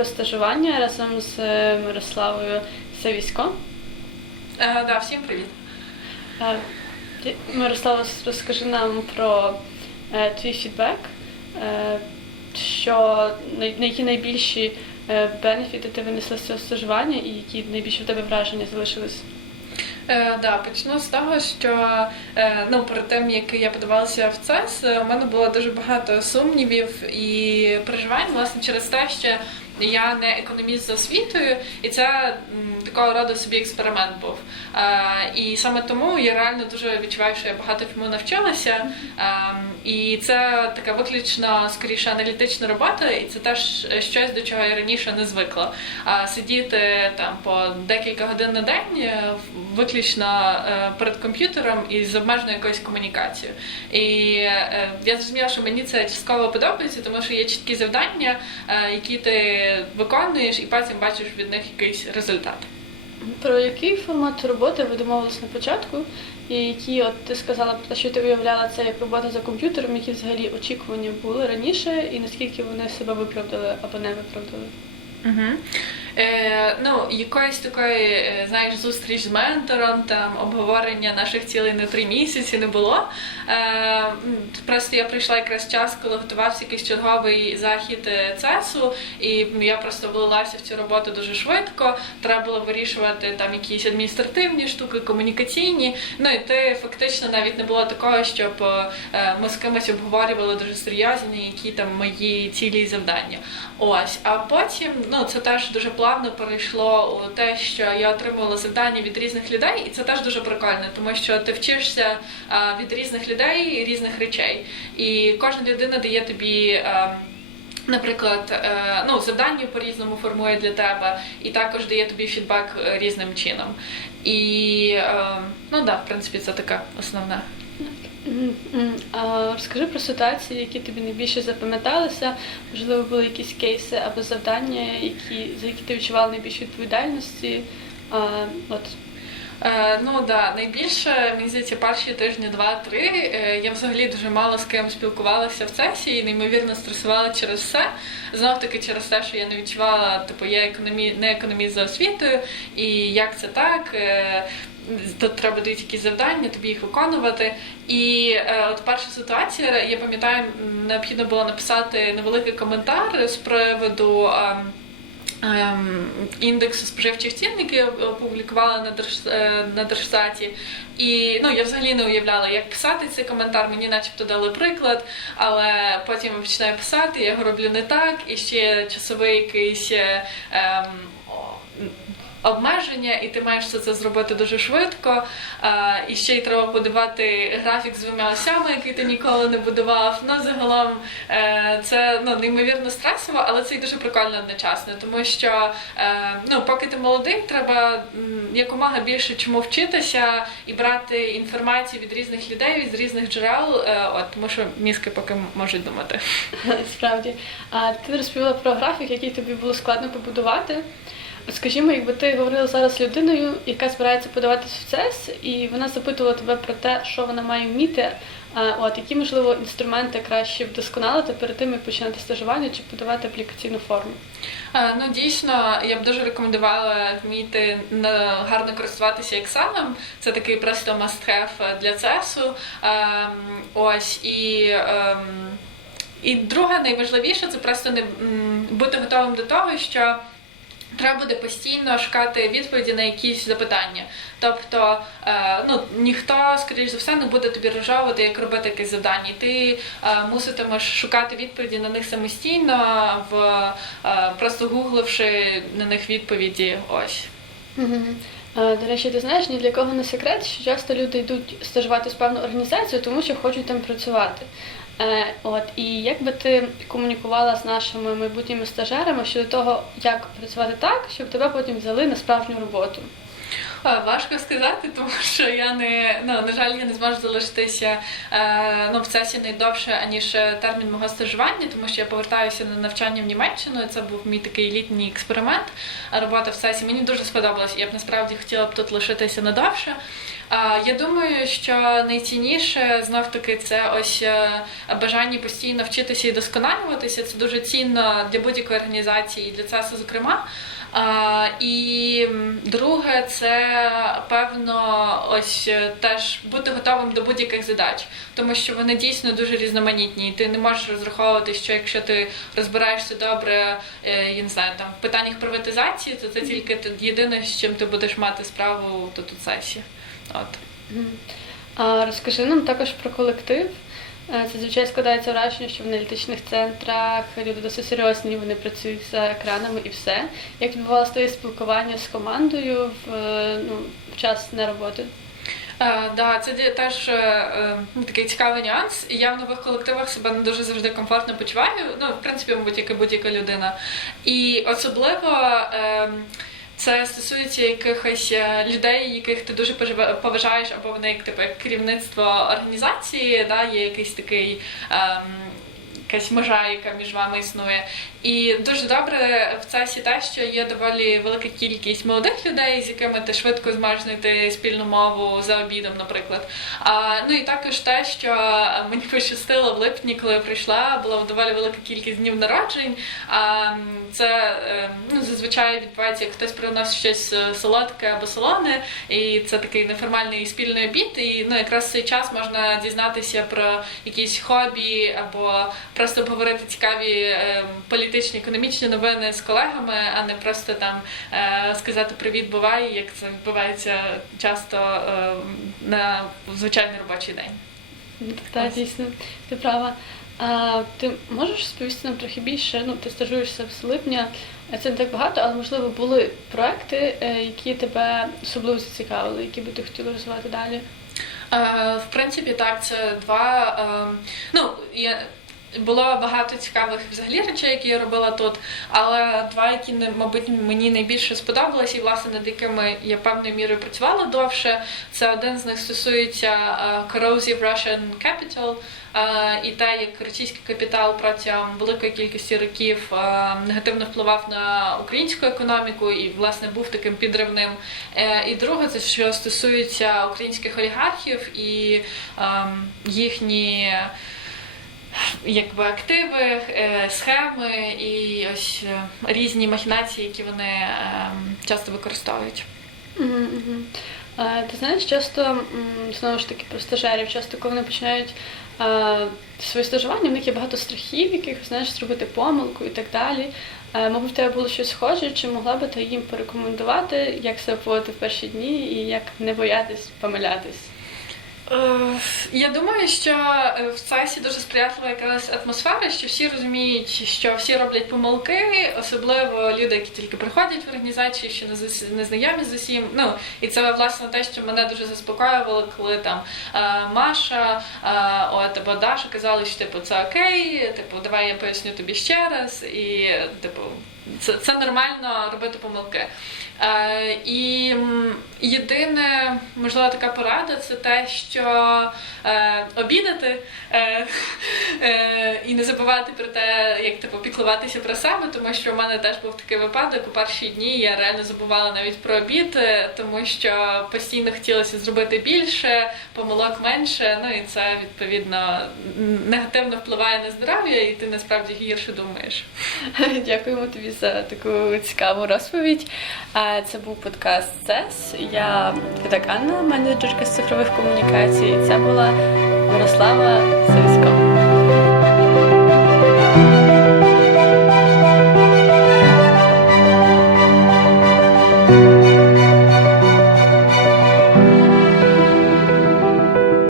Про стажування разом з е, Мирославою Савісько. Е, да, всім привіт. Е, ти- Мирослава, розкажи нам про е, твій фідбек, е, що най- на які найбільші е, бенефіти ти винесла з цього стажування і які найбільше в тебе враження залишились? Е, да, почну з того, що е, ну, перед тим, як я подавалася в ЦЕС, е, у мене було дуже багато сумнівів і переживань, власне, через те, що я не економіст за освітою, і це такого роду собі експеримент був. І саме тому я реально дуже відчуваю, що я багато чому навчилася. І це така виключно скоріше аналітична робота, і це теж щось, до чого я раніше не звикла. Сидіти там по декілька годин на день е, виключно е, перед комп'ютером і з обмеженою якоюсь комунікацією. І е, я зрозуміла, що мені це частково подобається, тому що є чіткі завдання, які ти виконуєш, і потім бачиш від них якийсь результат. Про який формат роботи ви домовились на початку? І які, от ти сказала про те, що ти уявляла це як робота за комп'ютером, які взагалі очікування були раніше, і наскільки вони себе виправдали або не виправдали? Угу. Е, ну, якоїсь такої, е, знаєш, зустріч з ментором, там обговорення наших цілей на три місяці не було. Е, просто я прийшла якраз час, коли готувався якийсь черговий захід е, ЦЕСу, і я просто влилася в цю роботу дуже швидко. Треба було вирішувати там якісь адміністративні штуки, комунікаційні. Ну і ти фактично навіть не було такого, щоб е, ми з кимось обговорювали дуже серйозні, які там мої цілі і завдання. Ось, а потім ну це теж дуже плавно перейшло у те, що я отримувала завдання від різних людей, і це теж дуже прикольно, тому що ти вчишся від різних людей різних речей, і кожна людина дає тобі. Наприклад, е, ну завдання по-різному формує для тебе, і також дає тобі фідбек е, різним чином. І е, ну да, в принципі, це така основна. А розкажи про ситуації, які тобі найбільше запам'яталися. Можливо, були якісь кейси або завдання, які за які ти відчувала найбільше відповідальності. А, от Е, ну да, найбільше мені здається, перші тижні два-три. Е, я взагалі дуже мало з ким спілкувалася в цесі і неймовірно стресувала через все. Знов таки через те, що я не відчувала, типу, я економі... не економіст за освітою, і як це так. Е, Тут треба дають якісь завдання, тобі їх виконувати. І е, от перша ситуація, я пам'ятаю, необхідно було написати невеликий коментар з приводу. ем, ем, індексу споживчих цін, який я опублікувала на держ е, на держстаті. І ну я взагалі не уявляла, як писати цей коментар. Мені, начебто, дали приклад, але потім я починаю писати, я його роблю не так, і ще часовий якийсь. е, Ем, Обмеження, і ти маєш все це зробити дуже швидко. І ще й треба будувати графік з двома осями, який ти ніколи не будував. Ну, загалом е, це ну, неймовірно стресово, але це й дуже прикольно одночасно, тому що е, ну, поки ти молодий, треба якомога більше чому вчитися і брати інформацію від різних людей, від різних джерел, е, от, тому що мізки поки можуть думати. справді. А ти розповіла про графік, який тобі було складно побудувати. Скажімо, якби ти говорила зараз з людиною, яка збирається подаватись в ЦЕС, і вона запитувала тебе про те, що вона має вміти, от які можливо інструменти краще вдосконалити перед тим, як починати стажування чи подавати аплікаційну форму. Е, Ну дійсно, я б дуже рекомендувала вміти на- гарно користуватися Excel. Це такий просто must-have для ЦЕСу. Ем, Ось і. ем, І друге, найважливіше, це просто не бути готовим до того, що треба буде постійно шукати відповіді на якісь запитання. Тобто, е, ну ніхто, скоріш за все, не буде тобі розжовувати, як робити якесь завдання. І Ти е, муситимеш шукати відповіді на них самостійно, в е, просто гугливши на них відповіді. Ось. До речі, ти знаєш, ні для кого не секрет, що часто люди йдуть стажуватись в певну організацію, тому що хочуть там працювати. Е, От і як би ти комунікувала з нашими майбутніми стажерами щодо того, як працювати так, щоб тебе потім взяли на справжню роботу? Е, Важко сказати, тому що я не ну на жаль, я не зможу залишитися е, ну в цесі найдовше аніж термін мого стажування, тому що я повертаюся на навчання в Німеччину. Це був мій такий літній експеримент. Робота в цесі мені дуже сподобалась. Я б насправді хотіла б тут лишитися надовше. Я думаю, що найцінніше знов таки це ось е, бажання постійно вчитися і досконалюватися. Це дуже цінно для будь-якої організації, і для ЦЕСу, зокрема. І друге, це певно, ось е, теж бути готовим до будь-яких задач, тому що вони дійсно дуже різноманітні. І ти не можеш розраховувати, що якщо ти розбираєшся добре, е, я не знаю, там в питаннях приватизації, то це тільки єдине, з чим ти будеш мати справу тут у сесії. От. А розкажи нам також про колектив. Е, Це звичайно складається враження, що в аналітичних центрах люди досить серйозні, вони працюють за екранами і все. Як відбувалося твоє спілкування з командою в, е, ну, в час не роботи? Е, да, це теж е, ну, такий цікавий нюанс. Я в нових колективах себе не дуже завжди комфортно почуваю. Ну, в принципі, мабуть, як і будь-яка людина. І особливо. Е, це стосується якихось е, людей, яких ти дуже поважаєш, або вони як типу керівництво організації, да, є якийсь такий ем, якась межа, яка між вами існує. І дуже добре в ЦАСі те, що є доволі велика кількість молодих людей, з якими ти швидко зможеш знайти спільну мову за обідом, наприклад. А, ну і також те, що мені пощастило в липні, коли я прийшла, була доволі велика кількість днів народжень. А, це е, ну, зазвичай відбувається, як хтось приносить щось е, солодке або солоне, і це такий неформальний спільний обід. І ну, якраз в цей час можна дізнатися про якісь хобі або просто обговорити цікаві е, політичні, економічні новини з колегами, а не просто там е, сказати привіт, бувай, як це відбувається часто е, на звичайний робочий день. Так, дійсно, ти права. А ти можеш розповісти нам трохи більше? Ну, ти стажуєшся з липня, це не так багато, але можливо були проекти, які тебе особливо зацікавили, які би ти хотіла розвивати далі. В принципі, так, це два. Ну, я. Було багато цікавих взагалі речей, які я робила тут, але два, які не- мабуть мені найбільше сподобалися, і власне над якими я певною мірою працювала довше. Це один з них стосується е, Corrosive Russian Capital, е, і те, як російський капітал протягом великої кількості років е, негативно впливав на українську економіку і власне був таким підривним. Е, І друге, це що стосується українських олігархів і ем, їхні якби активи, е, схеми і ось е, різні махінації, які вони ем, часто використовують. Ти знаєш, часто знову ж таки про стажерів, часто коли вони починають своє стажування, в них є багато страхів, яких знаєш, зробити помилку і так далі. Мабуть, в тебе було щось схоже, чи могла би ти їм порекомендувати, як себе поводити в перші дні і як не боятись помилятись? Е, Я думаю, що е, в ЦАСі дуже сприятлива якраз атмосфера, що всі розуміють, що всі роблять помилки, особливо люди, які тільки приходять в організацію, що не знайомі з усім. Ну і це власне те, що мене дуже заспокоювало, коли там е, Маша от, або Даша казали, що типу це окей, типу, давай я поясню тобі ще раз, і типу. Це, це нормально робити помилки. Е, і єдине, можливо, така порада це те, що е, обідати е, е, і не забувати про те, як типу, піклуватися про себе, тому що в мене теж був такий випадок. У перші дні я реально забувала навіть про обід, е, тому що постійно хотілося зробити більше, помилок менше. Ну і це відповідно негативно впливає на здоров'я, і ти насправді гірше думаєш. Дякуємо тобі за таку цікаву розповідь. Це був подкаст ЦЕС. Я Анна, менеджерка з цифрових комунікацій. Це була Мирослава Савісько.